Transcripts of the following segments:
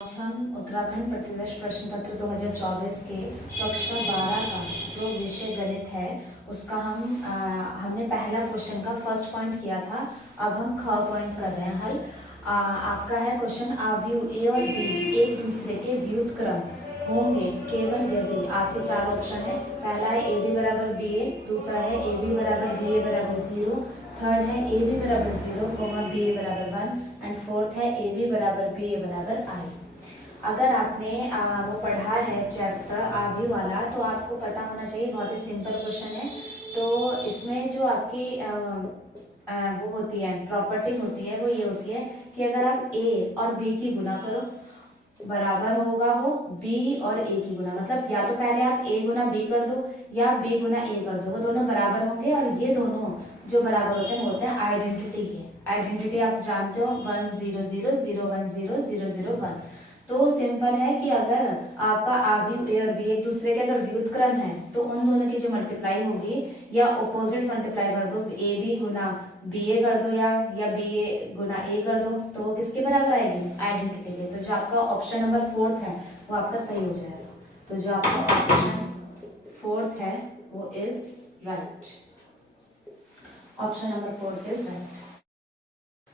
आज हम उत्तराखंड प्रतिवर्ष प्रश्न पत्र 2024 के कक्षा 12 का जो विषय गणित है उसका हमने पहला क्वेश्चन का फर्स्ट पॉइंट किया था। अब हम ख पॉइंट कर रहे हैं हल। आपका है क्वेश्चन, आव्यूह ए और बी एक दूसरे के व्युत्क्रम होंगे केवल यदि आपके चार ऑप्शन है। पहला है ए बी बराबर बी ए, दूसरा है ए बी बराबर बी ए बराबर 0, थर्ड है ए बी बराबर 0 बी ए बराबर 1 एंड फोर्थ है ए बी बराबर बी ए बराबर आई। अगर आपने वो पढ़ा है चैप्टर आव्यूह वाला तो आपको पता होना चाहिए, बहुत ही सिंपल क्वेश्चन है। तो इसमें जो आपकी वो होती है प्रॉपर्टी होती है वो ये होती है कि अगर आप ए और बी की गुना करो बराबर होगा वो बी और ए की गुना, मतलब या तो पहले आप ए गुना बी कर दो या बी गुना ए कर दो, वो दोनों बराबर होंगे। और ये दोनों जो बराबर होते हैं वो होते हैं आइडेंटिटी के। आइडेंटिटी आप जानते हो 1 0 0 0 1 0 0 0 1। तो सिंपल है कि अगर आपका आव्यूह ए और बी एक दूसरे के अगर व्युत्क्रम है तो उन दोनों की जो मल्टीप्लाई होगी या ऑपोजिट मल्टीप्लाई कर दो, ए बी गुना बी ए कर दो या बी ए गुना ए कर दो, तो वो किसके बराबर आएगी? आइडेंटिटी के। तो जो आपका ऑप्शन नंबर फोर्थ है वो आपका सही हो जाएगा। तो जो आपका ऑप्शन फोर्थ है वो is right. Option number fourth is right.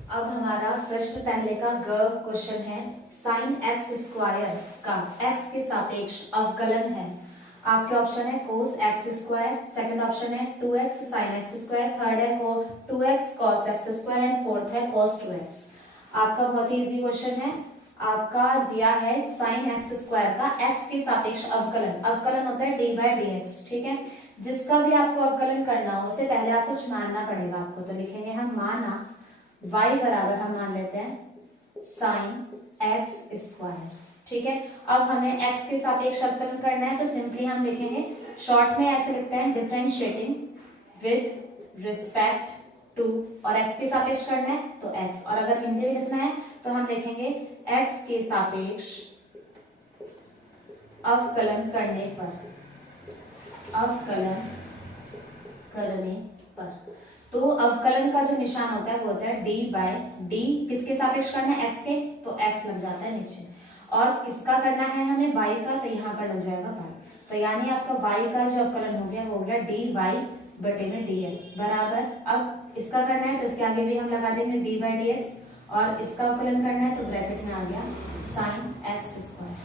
अब हमारा प्रश्न पहले का ग क्वेश्चन है, साइन एक्स स्क्वायर का एक्स के सापेक्ष अवकलन है। आपके ऑप्शन है कोस एक्स स्क्वायर, सेकंड ऑप्शन है 2x sine x square, third है 2x cos x square and fourth है कॉस 2x। आपका बहुत ही इजी क्वेश्चन है। आपका दिया है साइन एक्स स्क्वायर का एक्स के सापेक्ष अवकलन। अवकलन होता है डी बाई डी एक्स, ठीक है। जिसका भी आपको अवकलन करना हो उससे पहले आप कुछ मानना पड़ेगा आपको। तो लिखेंगे हम माना y बराबर हम मान लेते हैं साइन एक्स स्क्वायर, ठीक है। अब हमें x के सापेक्ष अवकलन करना है तो सिंपली हम लिखेंगे, शॉर्ट में ऐसे लिखते हैं डिफरेंशिएटिंग विद रिस्पेक्ट टू, और x के सापेक्ष करना है तो x, और अगर हिंदी में लिखना है तो हम लिखेंगे x के सापेक्ष अवकलन करने पर, अवकलन करने पर। तो अवकलन का जो निशान होता है वो होता है डी बाय डी। किसके सापेक्ष करना है? एक्स के, तो एक्स लग जाता है नीचे। और किसका करना है हमें? वाई का, तो यहाँ पर लग जाएगा वाई। तो यानी आपका वाई का जो अवकलन हो गया वो हो गया डी वाई बटे में डी एक्स बराबर। अब इसका करना है तो इसके आगे भी हम लगा देंगे डी बाई डी एक्स, और इसका अवकलन करना है तो ब्रैकेट में आ गया साइन एक्स स्क्वायर,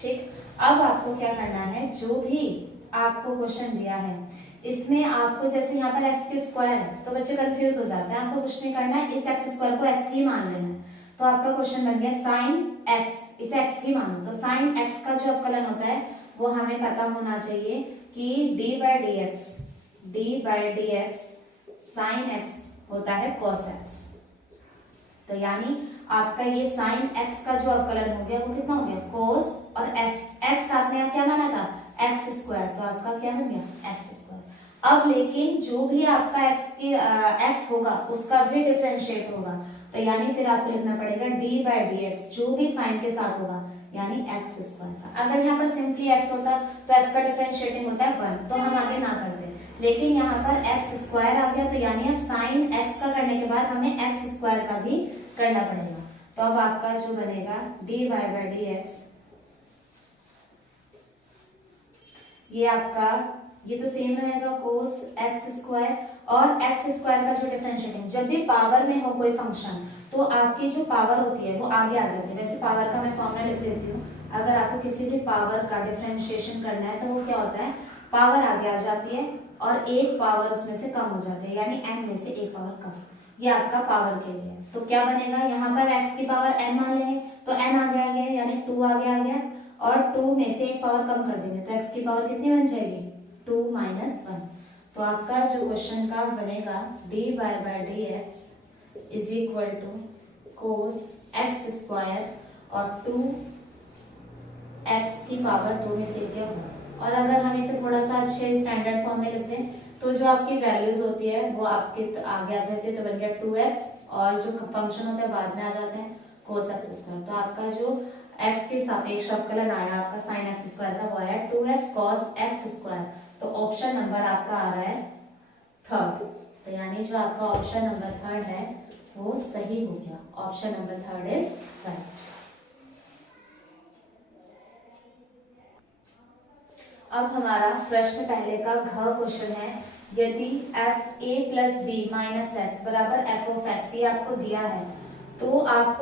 ठीक। अब आपको क्या करना है, जो भी आपको क्वेश्चन दिया है इसमें आपको, जैसे यहाँ पर x के स्क्वायर है तो बच्चे कंफ्यूज हो जाते हैं। आपको कुछ नहीं करना है, इस x स्क्वायर को x ही मान लेना है। तो आपका क्वेश्चन बन गया साइन x, इसे x ही मानो। तो साइन x का जो अवकलन होता है वो हमें पता होना चाहिए कि d by D X sine x होता है cos x। तो यानी आपका ये साइन x का जो अवकलन हो गया वो कितना हो गया? cos और x आपने आप क्या माना था? एक्स स्क्वायर, तो आपका क्या बन गया? X square. अब लेकिन जो भी आपका x होगा उसका भी डिफरेंशिएट होगा, तो यानी फिर आपको लिखना पड़ेगा डी बाई डी एक्स, जो भी साइन के साथ होगा यानी एक्स स्क्वायर का। अगर यहाँ पर सिंपली x होता तो x का डिफरेंशिएटिंग होता है 1, तो हम आगे ना करते, लेकिन यहाँ पर एक्स स्क्वायर आ गया तो यानी अब साइन x का करने के बाद हमें एक्स स्क्वायर का भी करना पड़ेगा। तो अब आपका जो बनेगा डी बाई डी एक्स, ये आपका ये तो सेम रहेगा कोस एक्स स्क्वायर, और एक्स स्क्वायर का जो डिफरेंशिएटिंग, जब भी पावर में हो कोई फंक्शन तो आपकी जो पावर होती है वो आगे आ जाती है। वैसे पावर का मैं फॉर्मूला लिख देती हूँ। अगर आपको किसी भी पावर का डिफरेंशिएशन करना है तो वो क्या होता है, पावर आगे आ जाती है और एक पावर उसमें से कम हो जाती है, यानी n में से एक पावर कम। ये आपका पावर के लिए। तो क्या बनेगा, यहाँ पर x की पावर n मान लेंगे तो n आगे आ गया यानी 2 आगे आ गया, और 2 में से एक पावर कम कर देंगे तो x की पावर कितनी बन जाएगी? 2 - 1। तो आपका जो क्वेश्चन का बनेगा D by D X is equal to cos X square और 2x की पावर 2 में से क्या होगा। और अगर हम इसे थोड़ा सा अच्छे स्टैंडर्ड फॉर्म में लिखते हैं तो जो आपकी वैल्यूज होती है वो आपके आगे आ जाती है, तो बन गया 2x, और जो फंक्शन होता है बाद में आ जाते हैं कोस एक्स स्क्वायर। तो आपका जो x के सापेक्ष अवकलन आया आपका साइन एक्स स्क्वायर का वो आया 2x cos x स्क्वायर। तो ऑप्शन नंबर आपका आ रहा है थर्ड। तो यानी जो आपका ऑप्शन नंबर थर्ड है वो सही हो गया। Option number third is right. अब हमारा प्रश्न पहले का घ क्वेश्चन है, यदि F A plus B minus X बराबर एफ ऑफ एक्स, ये आपको दिया है, तो आप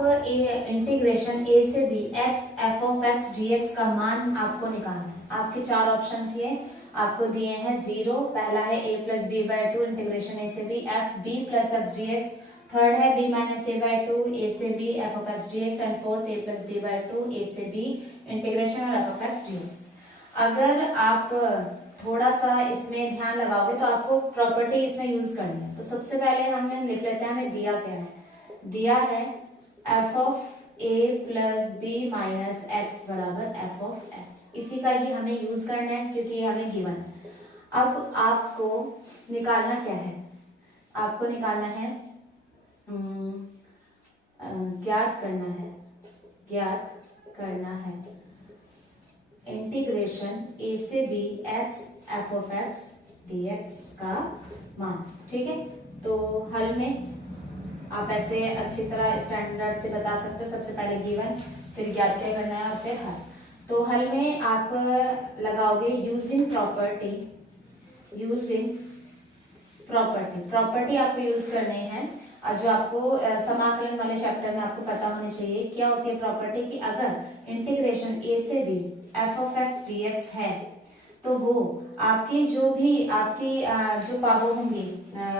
इंटीग्रेशन ए से B X F of X D X का मान आपको निकालना है। आपके चार ऑप्शंस ये आपको दिए हैं। 0 पहला है a plus B by two integration A से B F B plus X D X, third है b minus A by two A से B F of X D X, and fourth a plus B by two A से B integration और F of X D X. अगर आप थोड़ा सा इसमें ध्यान लगाओगे तो आपको प्रॉपर्टी इसमें यूज करनी है। तो सबसे पहले हम लिख लेते हैं, हमें दिया क्या है, दिया है F of a plus B minus X बराबर एफ ऑफ एक्स, इसी का ही हमें यूज करना है क्योंकि ये हमें गिवन है। अब आपको निकालना क्या है, आपको निकालना है ज्ञात करना है इंटीग्रेशन ए से B X F of X D X का मान। ठीक है, तो हल में आप ऐसे अच्छी तरह स्टैंडर्ड से बता सकते हो, सबसे पहले गिवन, फिर ज्ञात क्या करना है और फिर हल। तो हल में आप लगाओगे यूजिंग प्रॉपर्टी आपको यूज करने हैं, और जो आपको समाकलन वाले चैप्टर में आपको पता होनी चाहिए क्या होती है प्रॉपर्टी, कि अगर इंटीग्रेशन ए से B F of X D X है तो वो आपकी जो भी आपकी जो पावर होंगी,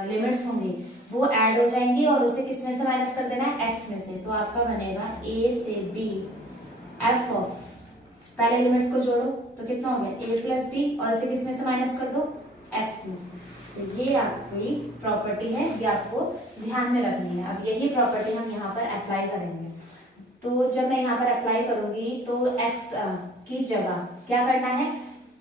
लिमिट्स होंगी, वो ऐड हो जाएंगी और उसे किस में से माइनस कर देना है, एक्स में से। तो आपका बनेगा ए से बी एफ ऑफ, पहले लिमिट्स को जोड़ो तो कितना हो गया ए प्लस बी, और इसे किस में से माइनस कर दो, एक्स में से। तो ये आपकी प्रॉपर्टी है, ये आपको ध्यान में रखनी है। अब यही प्रॉपर्टी हम यहाँ पर अप्लाई करेंगे। तो जब मैं यहाँ पर अप्लाई करूंगी तो एक्स की जगह क्या करना है,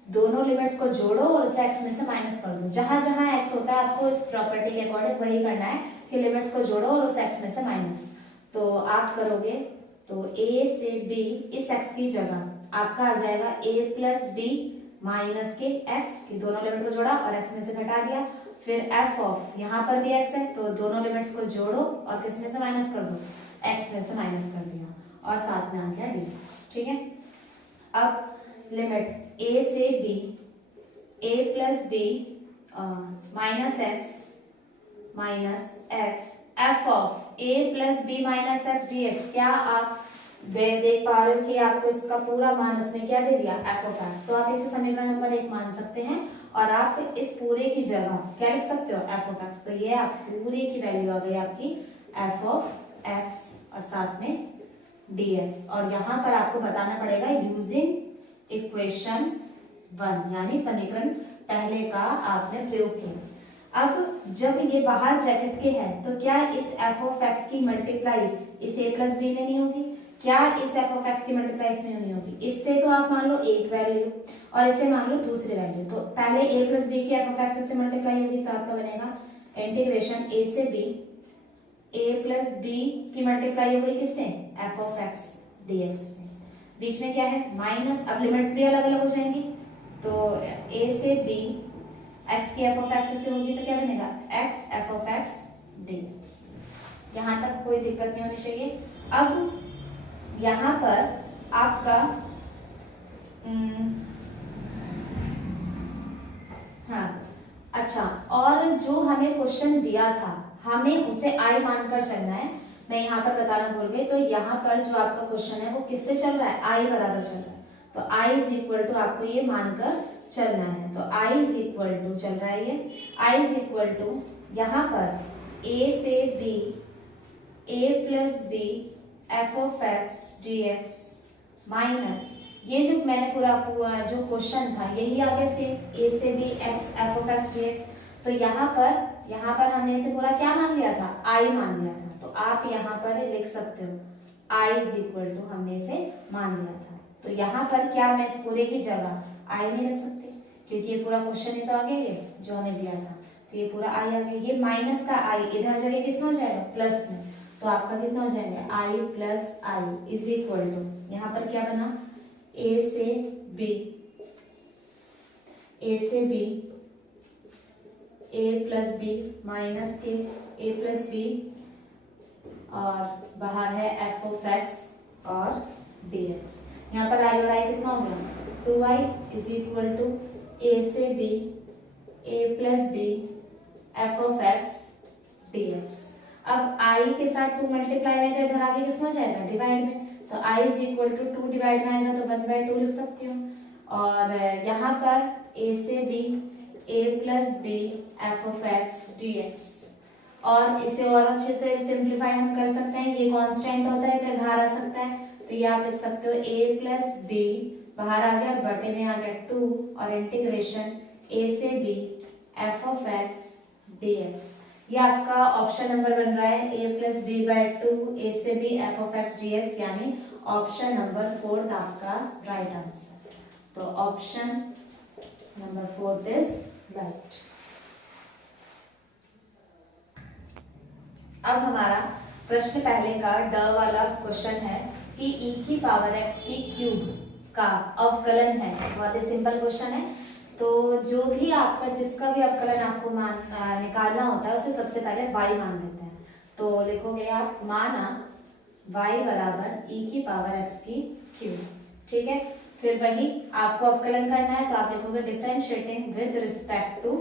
दोनों लिमिट्स को जोड़ो और उसे x में से माइनस कर दो। जहां जहां x होता है आपको इस प्रॉपर्टी के अकॉर्डिंग वही करना है कि लिमिट्स को जोड़ो और उस x में से माइनस। तो आप करोगे तो a से b इस x की जगह आपका आ जाएगा a प्लस बी माइनस के x, की दोनों लिमिट को जोड़ा और x में से घटा दिया। फिर f ऑफ, यहाँ पर भी x है तो दोनों लिमिट्स को जोड़ो और किस में से माइनस कर दो, x में से माइनस कर दिया, और साथ में आ गया dx। ठीक है, अब लिमिट a से b a plus B minus X F of a plus B minus X D X. क्या आप देख पा रहे हो कि आपको इसका पूरा मान उसने क्या दे दिया, एफ ऑफ एक्स। तो आप इसे समीकरण नंबर 1 मान सकते हैं और आप इस पूरे की जगह क्या लिख सकते हो, एफ ऑफ एक्स। तो ये आप पूरे की वैल्यू आ गई आपकी एफ ऑफ एक्स और साथ में dx। और यहाँ पर आपको बताना पड़ेगा यूजिंग इक्वेशन 1, यानी समीकरण पहले का आपने प्रयोग किया। अब जब ये बाहर ब्रैकेट के है तो क्या इस f ऑफ x की मल्टीप्लाई इस a प्लस बी में नहीं होगी, क्या इस f ऑफ x की मल्टीप्लाई इसमें नहीं होगी। इससे तो आप मान लो एक वैल्यू और इसे मान लो दूसरी वैल्यू। तो पहले a प्लस बी की f ऑफ x से मल्टीप्लाई होगी तो आपका बनेगा इंटीग्रेशन a से b a प्लस बी की मल्टीप्लाई हो गई किससे, f ऑफ x dx से। बीच में क्या है माइनस, अब लिमिट्स भी अलग अलग हो जाएंगी। तो a से b x की f ऑफ x से होगी तो क्या बनेगा x f of x dx। यहाँ तक कोई दिक्कत नहीं होनी चाहिए। अब यहाँ पर आपका हाँ अच्छा, और जो हमें क्वेश्चन दिया था हमें उसे i मानकर चलना है। मैं यहाँ पर बताना भूल गई, तो यहाँ पर जो आपका क्वेश्चन है वो किससे चल रहा है, i बराबर चल रहा है। तो i इज इक्वल टू आपको ये मानकर चलना है। तो i इज इक्वल टू चल रहा है ये, i इज इक्वल टू यहाँ पर a से b a plus B F of X D X minus, ये जो मैंने पूरा जो क्वेश्चन था यही आ गया सेम, a से b x F of X D x. तो यहाँ पर हमने इसे पूरा क्या मान लिया था, i मान लिया था। तो आप यहाँ पर लिख सकते हो i इज इक्वल टू, हमने इसे मान लिया था। तो यहाँ पर क्या मैं इस पूरे की जगह i नहीं लिख सकती क्योंकि ये पूरा क्वेश्चन ही तो आ गया ये जो हमें दिया था। तो ये पूरा i आ गया, ये माइनस का i इधर जगह किस में हो जाएगा, प्लस में। तो आपका कितना हो जाएगा i plus i is equal to, यहाँ पर क्या बना a से b a plus B minus के a प्लस बी और बाहर है f ऑफ x और dx। यहाँ पर आई और आई कितना हो गया 2i is equal to a से b a plus B F of X dx। अब i के साथ 2 मल्टीप्लाई में तो इधर आगे किसमें हो जाएगा डिवाइड में, तो i is equal to 2 divide में आएगा तो 1/2 लिख सकती हूँ। और यहाँ पर a से b a plus B F of X dx। और इसे और अच्छे से सिंप्लीफाई हम कर सकते हैं, ये कांस्टेंट होता है तो बाहर आ सकता है, तो ये आप लिख सकते हो a प्लस बी बाहर आ गया बटे में आ गया 2 और इंटीग्रेशन a से b F of X dx। ये आपका ऑप्शन नंबर बन रहा है a plus B by 2 a से b F of X dx, यानी ऑप्शन नंबर 4 आपका राइट आंसर। तो ऑप्शन नंबर 4 इज राइट। अब हमारा प्रश्न पहले का ड वाला क्वेश्चन है कि e की पावर x की क्यूब का अवकलन है। बहुत ही सिंपल क्वेश्चन है। तो जो भी आपका जिसका भी अवकलन आपको निकालना होता है उसे सबसे पहले y मान लेते हैं। तो लिखोगे आप माना y बराबर e की पावर x की क्यूब, ठीक है। फिर वही आपको अवकलन करना है तो आप लिखोगे डिफरेंशिएटिंग विद रिस्पेक्ट टू,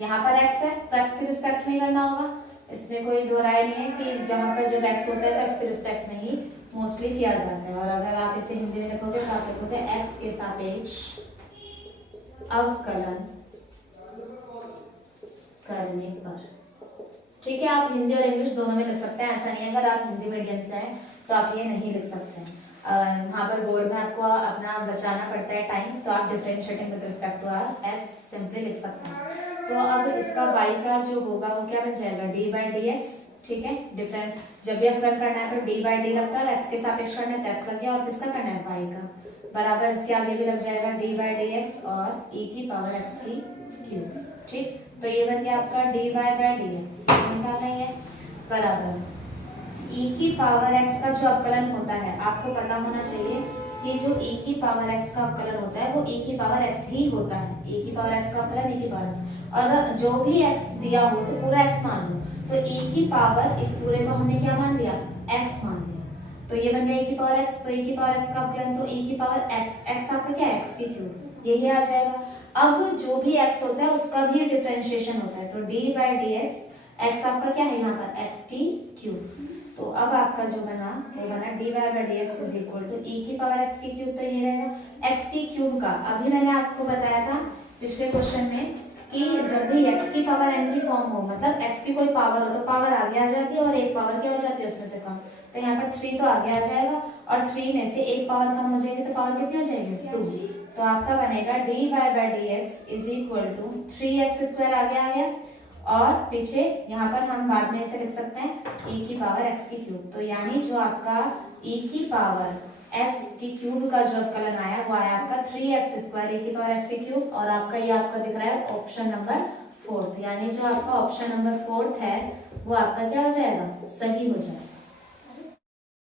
यहाँ पर x है तो x के रिस्पेक्ट में ही करना होगा, इसमें कोई दो राय नहीं है कि जहाँ पर जब x होता है तो x के रिस्पेक्ट में ही मोस्टली किया जाता है। और अगर आप इसे हिंदी में लिखोगे तो आप लिखोगे x के सापेक्ष अवकलन करने पर, ठीक है। आप हिंदी और इंग्लिश दोनों में लिख सकते हैं, ऐसा नहीं है अगर आप हिंदी मीडियम से हैं तो आप ये नहीं लिख सकते हैं। वहाँ पर बोर्ड में आपको अपना बचाना पड़ता है टाइम, तो आप differentiating with respect to x simply लिख सकते हैं। तो अब इसका y का जो होगा वो क्या बन जाएगा d बाई डी एक्स, ठीक है। डिफरेंट जब भी अवकलन करना है तो d बाई डी लगता है, x के सापेक्ष करना है तो x लग गया, और किसका करना है y का, बराबर इसके आगे भी लग जाएगा d बाई डी एक्स और e की पावर x की क्यूब, ठीक। तो ये बन गया आपका dy बाई डी एक्स निकालना है बराबर e की पावर x का जो अवकलन होता है, आपको पता होना चाहिए कि जो e की पावर x का अवकलन होता है वो e की पावर x ही होता है। e की पावर x का अवकलन e की पावर x, और जो भी x दिया हो उसे पूरा x मान लो, तो e की पावर इस पूरे को हमने क्या मान लिया x मान लिया, तो ये बन गया e की पावर x। तो e की पावर x का अवकलन तो e की पावर x, x आपका क्या है x की क्यूब, यही आ जाएगा। अब जो भी x होता है उसका भी डिफरेंशिएशन होता है, तो d by D x, x आपका क्या है यहाँ पर x की क्यूब। तो अब आपका जो बना वो बना dy by D X is equal to e की पावर x की क्यूब, तो ये रहेगा x की क्यूब का। अभी मैंने आपको बताया था पिछले क्वेश्चन में कि जब भी x की पावर n की फॉर्म हो, मतलब x की कोई पावर हो तो पावर आगे आ जाती है और एक पावर क्या हो जाती है उसमें से कम, तो यहाँ पर 3 तो आगे आ जाएगा और 3 में से एक पावर कम हो जाएगी तो पावर कितनी हो जाएगी 2। तो आपका बनेगा dy by D X is equal to 3x square आगे आ गया, और पीछे यहाँ पर हम बाद में ऐसे लिख सकते हैं e की पावर x की क्यूब। तो यानी जो आपका e की पावर x की क्यूब का जो अवकलन आया वो आया आपका 3x स्क्वायर e की पावर x की क्यूब, और आपका ये आपका दिख रहा है ऑप्शन नंबर 4, यानी जो आपका ऑप्शन नंबर 4 है वो आपका क्या हो जाएगा सही हो जाएगा।